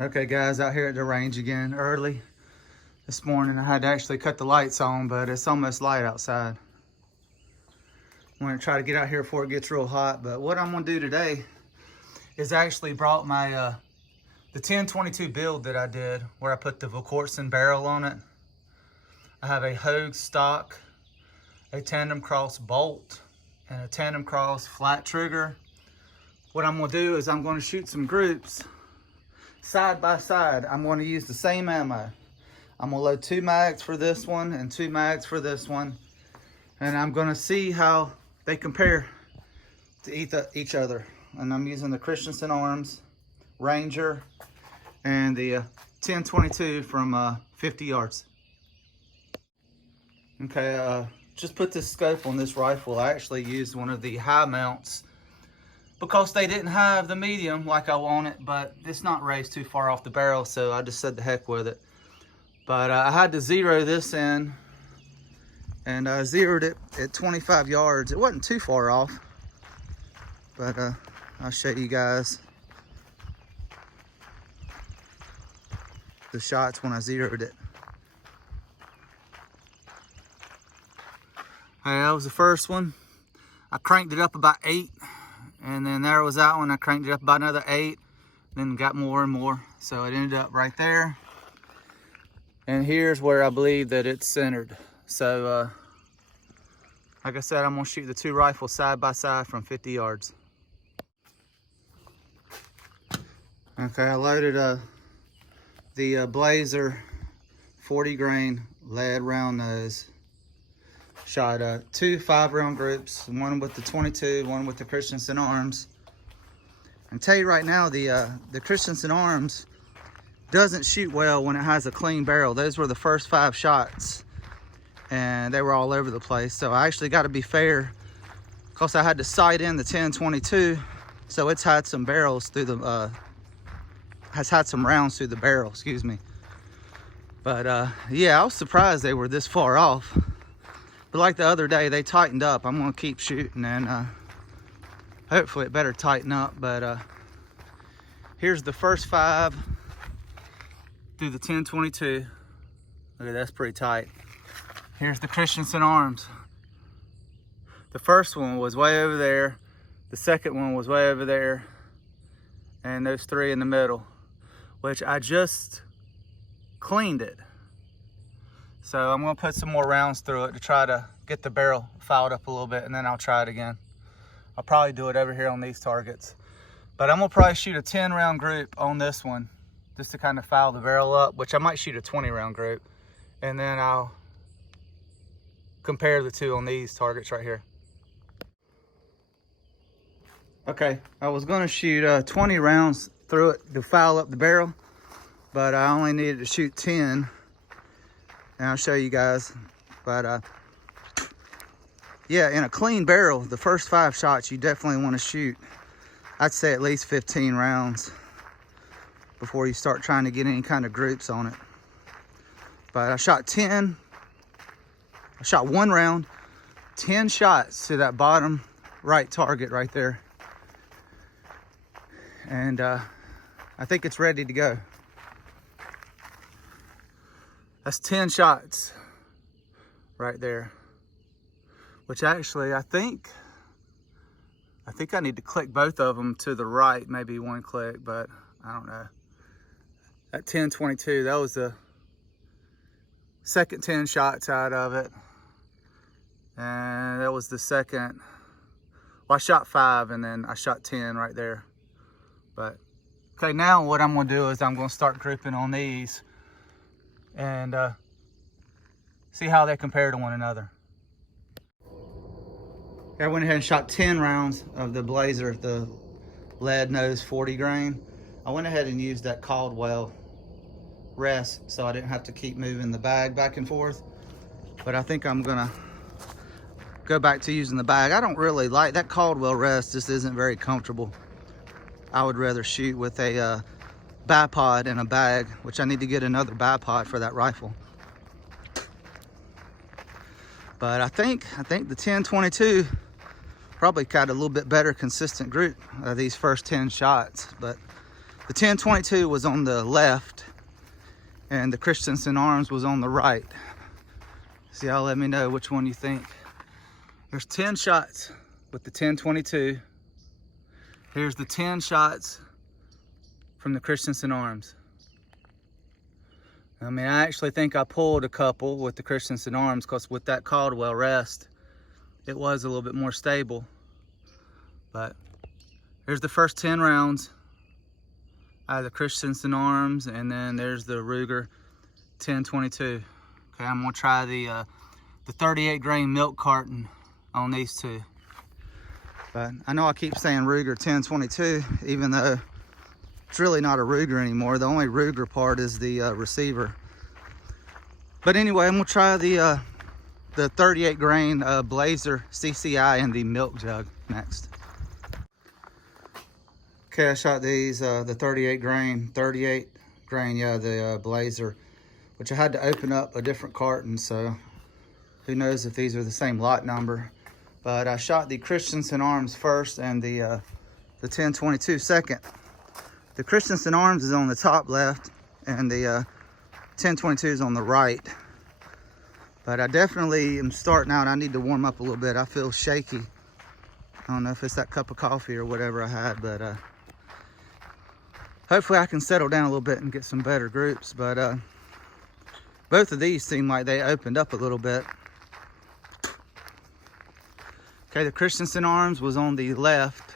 Okay guys, out here at the range again early this morning. I had to actually cut the lights on, but it's almost light outside. I'm gonna try to get out here before it gets real hot. But what I'm gonna do today is I actually brought my the 1022 build that I did, where I put the Christensen barrel on it. I have a Hogue stock, a tandem cross bolt, and a tandem cross flat trigger. What I'm gonna do is I'm gonna shoot some groups side by side. I'm going to use the same ammo. I'm going to load 2 mags for this one and 2 mags for this one, and I'm going to see how they compare to each other. And I'm using the Christensen arms, Ranger, and the 1022 from 50 yards. Okay, just put this scope on this rifle. I actually used one of the high mounts because they didn't have the medium like I wanted, but it's not raised too far off the barrel, so I just said the heck with it. But I had to zero this in, and I zeroed it at 25 yards. It wasn't too far off, but I'll show you guys the shots when I zeroed it. Hey, that was the first one. I cranked it up about 8. And then there was that one. I cranked it up about another 8, then got more and more. So it ended up right there. And here's where I believe that it's centered. So, like I said, I'm gonna shoot the 2 rifles side by side from 50 yards. Okay, I loaded the Blazer 40 grain lead round nose. Shot 2 5-round groups, one with the 22, one with the Christensen arms. And tell you right now, the Christensen arms doesn't shoot well when it has a clean barrel. Those were the first 5 shots, and they were all over the place. So I actually got to be fair, because I had to sight in the 1022, so it's had some barrels through the has had some rounds through the barrel. Excuse me. But yeah, I was surprised they were this far off. But like the other day, they tightened up. I'm gonna keep shooting, and hopefully it better tighten up. But here's the first 5 through the 1022. Look at that's pretty tight. Here's the Christensen arms. The first one was way over there. The second one was way over there. And those 3 in the middle, which I just cleaned it. So I'm gonna put some more rounds through it to try to get the barrel fouled up a little bit, and then I'll try it again. I'll probably do it over here on these targets. But I'm gonna probably shoot a 10-round group on this one, just to kind of foul the barrel up, which I might shoot a 20-round group. And then I'll compare the 2 on these targets right here. Okay, I was gonna shoot 20 rounds through it to foul up the barrel, but I only needed to shoot 10. And I'll show you guys. But yeah, in a clean barrel, the first 5 shots you definitely want to shoot, I'd say at least 15 rounds before you start trying to get any kind of groups on it. But I shot 10. I shot 1 round, 10 shots to that bottom right target right there. And I think it's ready to go. That's 10 shots right there, which actually I think I need to click both of them to the right, maybe 1 click, but I don't know. At 1022, that was the second 10 shots out of it. And that was the second, well, I shot 5 and then I shot 10 right there. But okay, now what I'm gonna do is I'm gonna start grouping on these and see how they compare to one another. I went ahead and shot 10 rounds of the Blazer, the lead nose 40 grain. I went ahead and used that Caldwell rest, so I didn't have to keep moving the bag back and forth. But I think I'm gonna go back to using the bag. I don't really like that Caldwell rest, just isn't very comfortable. I would rather shoot with a bipod in a bag, which I need to get another bipod for that rifle. But I think the 1022 probably got a little bit better consistent group of these first 10 shots. But The 1022 was on the left and the Christensen Arms was on the right. So y'all let me know which one you think. There's 10 shots with the 1022. Here's the 10 shots from the Christensen Arms. I mean, I actually think I pulled a couple with the Christensen Arms because with that Caldwell rest, it was a little bit more stable. But here's the first 10 rounds out of the Christensen Arms, and then there's the Ruger 1022. Okay, I'm gonna try the 38 grain milk carton on these two. But I know I keep saying Ruger 1022, even though it's really not a Ruger anymore. The only Ruger part is the receiver. But anyway, I'm gonna try the 38 grain Blazer CCI in the milk jug next. Okay, I shot these, the 38 grain, yeah, the Blazer, which I had to open up a different carton, so who knows if these are the same lot number. But I shot the Christensen Arms first and the 1022 second. The Christensen Arms is on the top left and the 1022 is on the right. But I definitely am starting out. I need to warm up a little bit. I feel shaky. I don't know if it's that cup of coffee or whatever I had, but hopefully I can settle down a little bit and get some better groups. But both of these seem like they opened up a little bit. Okay, the Christensen Arms was on the left.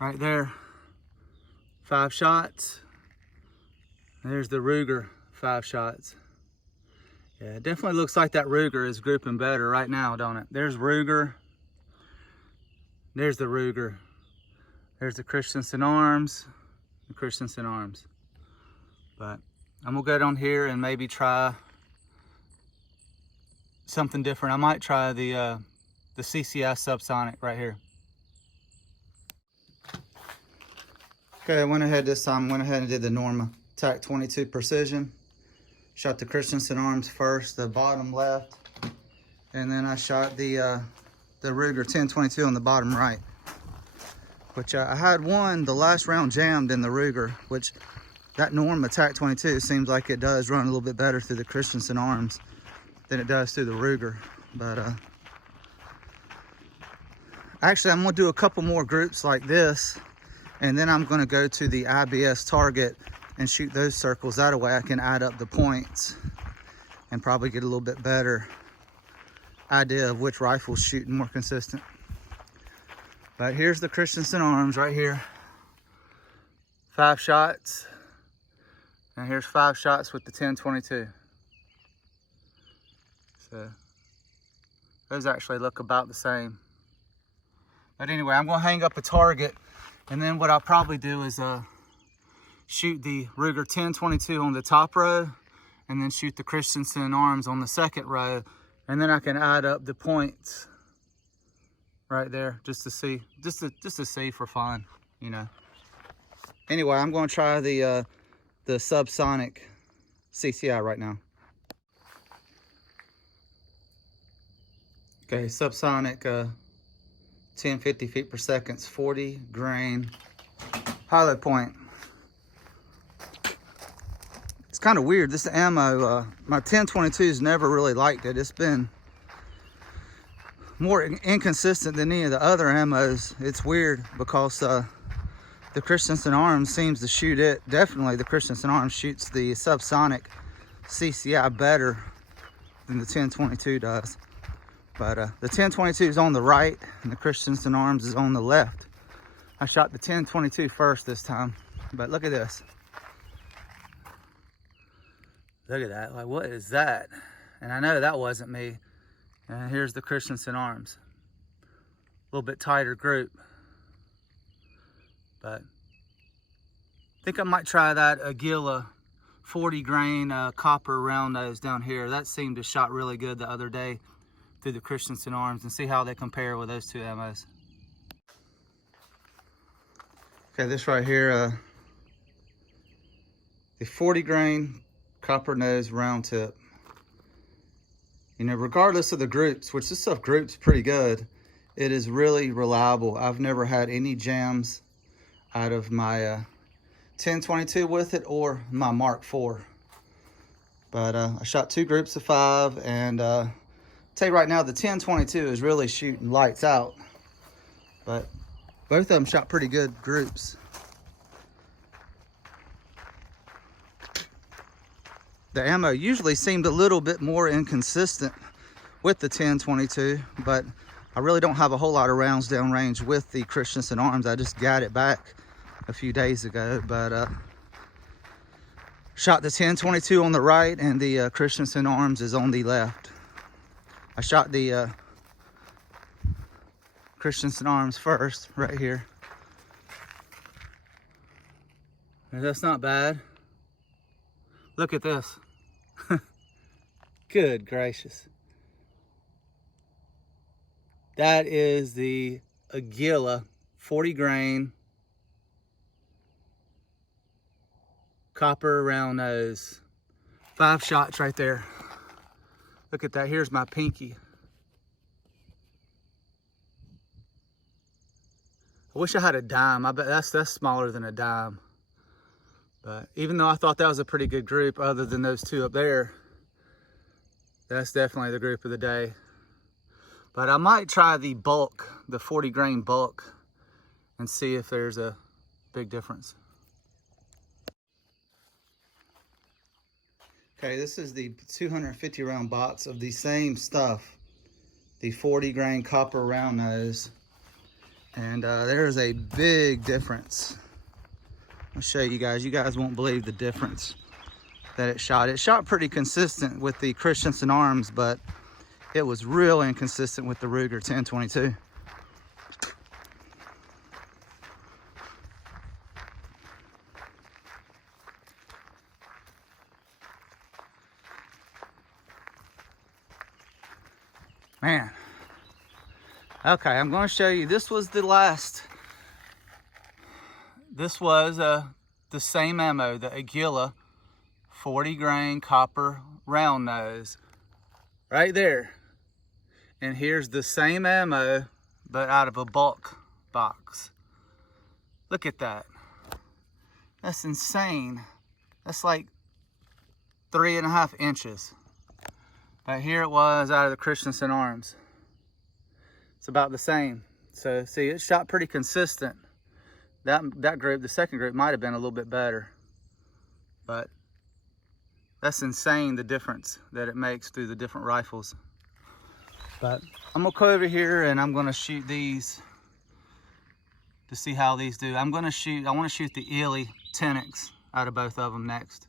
Right there, 5 shots. There's the Ruger, 5 shots. Yeah, it definitely looks like that Ruger is grouping better right now, don't it? There's Ruger. There's the Ruger. There's the Christensen Arms. The Christensen Arms. But I'm gonna go down here and maybe try something different. I might try the CCI Subsonic right here. Okay, I went ahead this time. Went ahead and did the Norma TAC 22 Precision. Shot the Christensen Arms first, the bottom left, and then I shot the Ruger 1022 on the bottom right. Which I had the last round jammed in the Ruger, which that Norma TAC 22 seems like it does run a little bit better through the Christensen Arms than it does through the Ruger. But actually I'm gonna do a couple more groups like this, and then I'm gonna go to the IBS target and shoot those circles. That way I can add up the points and probably get a little bit better idea of which rifle's shooting more consistent. But here's the Christensen Arms right here. 5 shots. And here's 5 shots with the 1022. So those actually look about the same. But anyway, I'm gonna hang up a target, and then what I'll probably do is shoot the Ruger 1022 on the top row, and then shoot the Christensen Arms on the second row, and then I can add up the points right there just to see, just to see for fun, you know. Anyway, I'm going to try the Subsonic CCI right now. Okay, Subsonic 1050 feet per second, 40 grain hollow point. It's kind of weird. This ammo, my 1022's never really liked it. It's been more inconsistent than any of the other ammos. It's weird because the Christensen Arms seems to shoot it. Definitely the Christensen Arms shoots the Subsonic CCI better than the 1022 does. But the 1022 is on the right and the Christensen Arms is on the left. I shot the 1022 first this time, but look at this. Look at that, like what is that? And I know that wasn't me. And here's the Christensen Arms. A little bit tighter group. But I think I might try that Aguila 40 grain copper round nose down here. That seemed to shot really good the other day through the Christensen Arms, and see how they compare with those two ammos. Okay, this right here, the 40 grain copper nose round tip. You know, regardless of the groups, which this stuff groups pretty good, it is really reliable. I've never had any jams out of my 10-22 with it, or my Mark IV. But I shot 2 groups of 5, and tell you right now, the 10-22 is really shooting lights out. But both of them shot pretty good groups. The ammo usually seemed a little bit more inconsistent with the 10-22, but I really don't have a whole lot of rounds downrange with the Christensen arms. I just got it back a few days ago, but shot the 10-22 on the right, and the Christensen arms is on the left. I shot the Christensen arms first, right here. And that's not bad. Look at this. Good gracious. That is the Aguila 40 grain copper round nose. 5 shots right there. Look at that. Here's my pinky. I wish I had a dime. I bet that's smaller than a dime. But even though I thought that was a pretty good group, other than those 2 up there, that's definitely the group of the day. But I might try the bulk, the 40 grain bulk, and see if there's a big difference. Okay, this is the 250 round box of the same stuff, the 40 grain copper round nose. And there's a big difference. I'll show you guys. You guys won't believe the difference that it shot. It shot pretty consistent with the Christensen arms, but it was real inconsistent with the Ruger 10-22. Man. Okay, I'm going to show you. This was the last. This was the same ammo, the Aguila 40 grain copper round nose. Right there. And here's the same ammo, but out of a bulk box. Look at that. That's insane. That's like 3.5 inches. But here it was out of the Christensen arms. It's about the same. So see, it shot pretty consistent. That group, the second group, might have been a little bit better. But that's insane, the difference that it makes through the different rifles. But I'm gonna go over here and I'm gonna shoot these to see how these do. I wanna shoot the Ely 10X out of both of them next.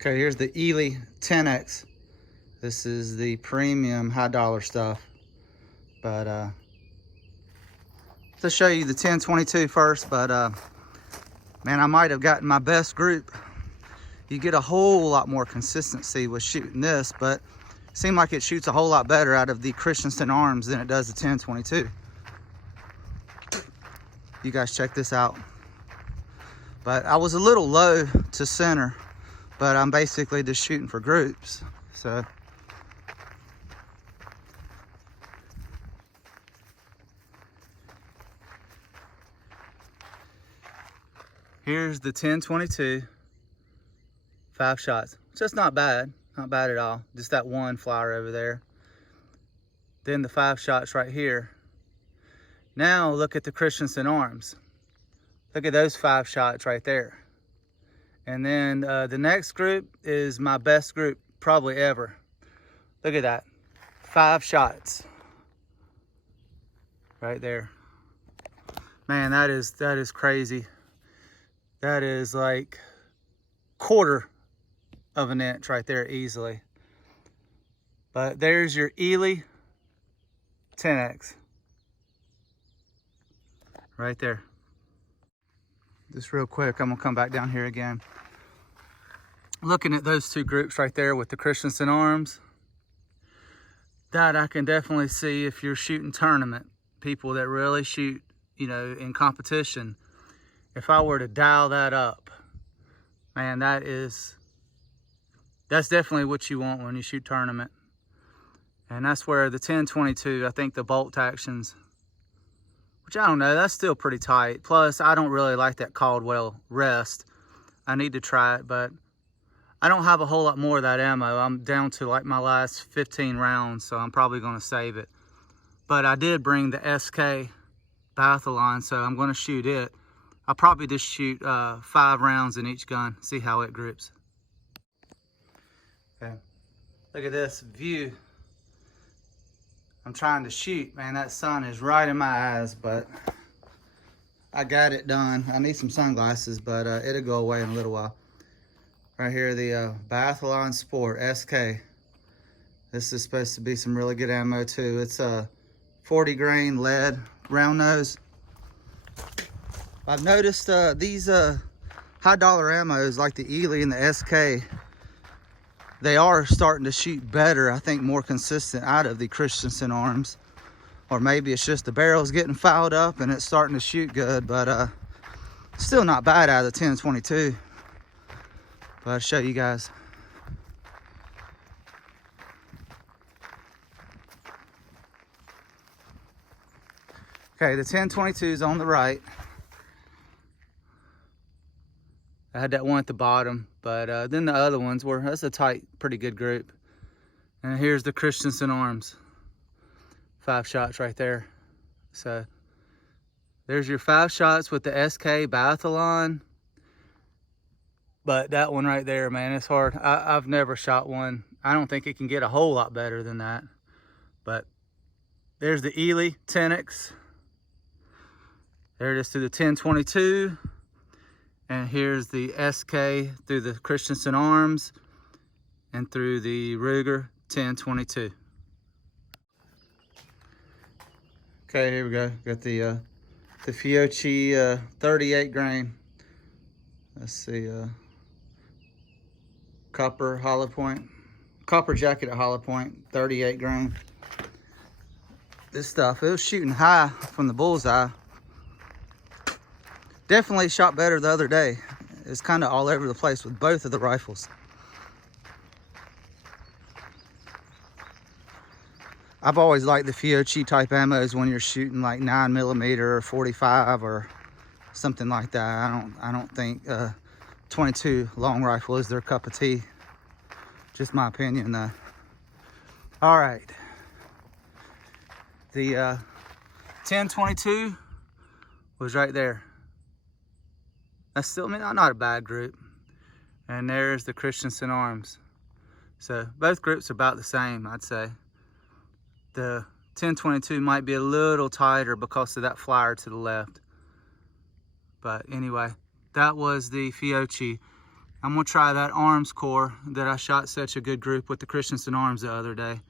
Okay, here's the Ely 10X. This is the premium high dollar stuff. But to show you the 10-22 first, but man, I might have gotten my best group. You get a whole lot more consistency with shooting this, but it seemed like it shoots a whole lot better out of the Christensen arms than it does the 10-22. You guys check this out. But I was a little low to center, but I'm basically just shooting for groups. So here's the 10-22, 5 shots. Just not bad at all. Just that one flyer over there. Then the 5 shots right here. Now look at the Christensen arms. Look at those 5 shots right there. And then the next group is my best group probably ever. Look at that, 5 shots right there. Man, that is crazy. That is like 1/4 of an inch right there easily. But there's your Ely 10X right there. Just real quick, I'm gonna come back down here again. Looking at those 2 groups right there with the Christensen arms, that I can definitely see if you're shooting tournament, people that really shoot, you know, in competition. If I were to dial that up, man, that's definitely what you want when you shoot tournament. And that's where the 10-22, I think the bolt actions which I don't know, that's still pretty tight. Plus, I don't really like that Caldwell rest. I need to try it, but I don't have a whole lot more of that ammo. I'm down to like my last 15 rounds, so I'm probably gonna save it. But I did bring the SK Biathlon, so I'm gonna shoot it. I'll probably just shoot 5 rounds in each gun, see how it grips. Okay, look at this view. I'm trying to shoot, man, that sun is right in my eyes, but I got it done. I need some sunglasses, but it'll go away in a little while. Right here, the Biathlon Sport SK. This is supposed to be some really good ammo too. It's a 40 grain lead round nose. I've noticed these high dollar ammos like the Ely and the SK, they are starting to shoot better, I think more consistent out of the Christensen arms. Or maybe it's just the barrel's getting fouled up and it's starting to shoot good, but still not bad out of the 10-22. But I'll show you guys. Okay, the 10-22 is on the right. I had that one at the bottom, but then the other ones were, that's a tight, pretty good group. And here's the Christensen arms. 5 shots right there. So there's your 5 shots with the SK Biathlon. But that one right there, man, it's hard. I've never shot one. I don't think it can get a whole lot better than that. But there's the Ely 10X. There it is through the 10-22. And here's the SK through the Christensen arms and through the Ruger 10-22. Okay, here we go. Got the Fiocchi 38 grain. Let's see, copper hollow point, copper jacket at hollow point, 38 grain. This stuff, it was shooting high from the bullseye. Definitely shot better the other day. It's kind of all over the place with both of the rifles. I've always liked the Fiocchi type ammos when you're shooting like 9mm or 45 or something like that. I don't think 22 long rifle is their cup of tea. Just my opinion though. All right. The 10-22 was right there. That's still, I mean, not a bad group. And there's the Christensen arms. So both groups are about the same, I'd say. The 10-22 might be a little tighter because of that flyer to the left. But anyway, that was the Fiocchi. I'm gonna try that arms core that I shot such a good group with the Christensen arms the other day.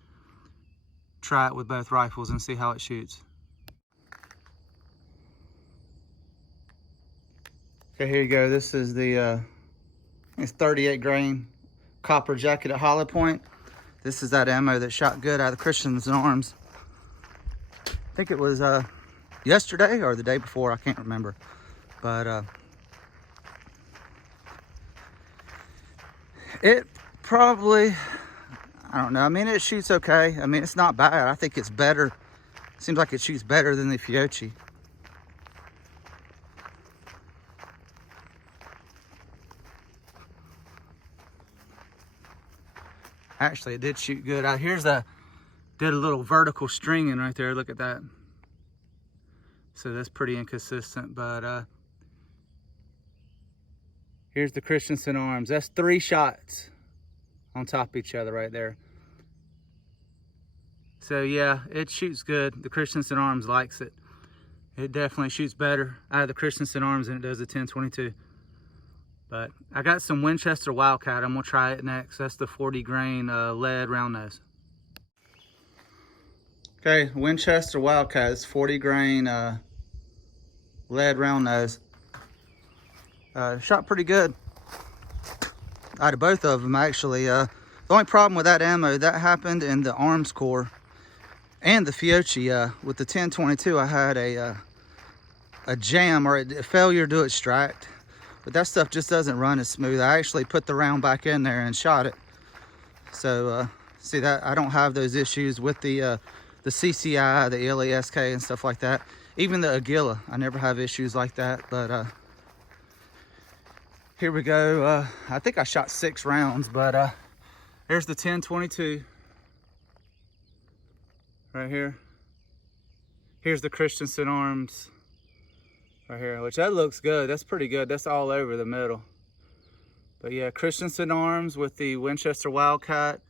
Try it with both rifles and see how it shoots. Okay, here you go. This is the it's 38 grain copper jacket at hollow point. This is that ammo that shot good out of the Christensen arms. I think it was yesterday or the day before, I can't remember. But it probably, I don't know. I mean, it shoots okay. I mean, it's not bad. I think it's better. Seems like it shoots better than the Fiocchi. Actually, it did shoot good. Here's did a little vertical stringing right there. Look at that. So that's pretty inconsistent, but here's the Christensen arms. That's 3 shots on top of each other right there. So yeah, it shoots good. The Christensen arms likes it. It definitely shoots better out of the Christensen arms than it does the 10-22. But I got some Winchester Wildcat. I'm gonna try it next. That's the 40 grain lead round nose. Okay, Winchester Wildcat. It's 40 grain lead round nose. Shot pretty good out of both of them actually. The only problem with that ammo, that happened in the arms core and the Fiocchi. With the 10-22, I had a jam or a failure to extract. But that stuff just doesn't run as smooth. I actually put the round back in there and shot it. So see that I don't have those issues with the CCI, the LESK and stuff like that. Even the Aguila, I never have issues like that. But here we go. I think I shot 6 rounds, but there's the 10-22 right here. Here's the Christensen arms right here, which that looks good. That's pretty good. That's all over the middle. But yeah, Christensen arms with the Winchester Wildcat,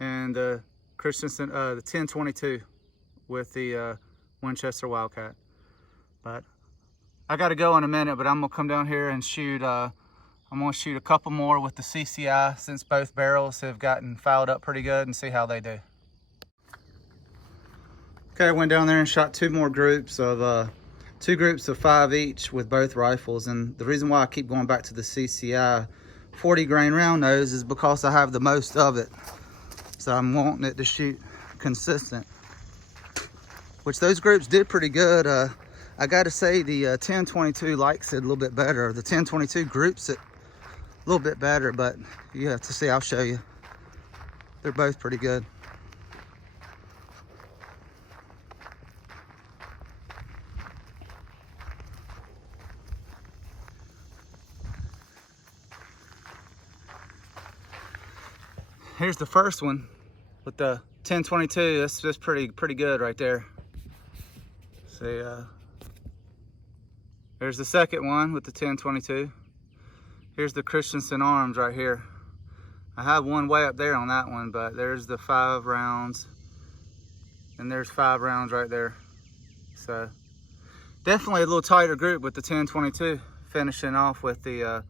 and the Christensen, the 10-22 with the Winchester Wildcat. But I got to go in a minute, but I'm gonna come down here and shoot. I'm gonna shoot a couple more with the CCI since both barrels have gotten fouled up pretty good, and see how they do. Okay, I went down there and shot 2 more groups of 2 groups of 5 each with both rifles. And the reason why I keep going back to the CCI 40 grain round nose is because I have the most of it. So I'm wanting it to shoot consistent, which those groups did pretty good. I gotta say the 10-22 likes it a little bit better. The 10-22 groups it a little bit better, but you have to see, I'll show you. They're both pretty good. Here's the first one with the 10-22. That's pretty good right there. See, there's the second one with the 10-22. Here's the Christensen arms right here. I have one way up there on that one, but there's the 5 rounds, and there's 5 rounds right there. So definitely a little tighter group with the 10-22, finishing off with the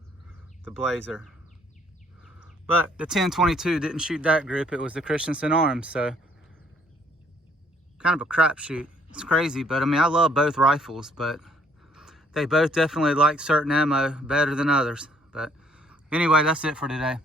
Blazer. But the 10-22 didn't shoot that group. It was the Christensen arms, so kind of a crapshoot. It's crazy, but I mean, I love both rifles, but they both definitely like certain ammo better than others. But anyway, that's it for today.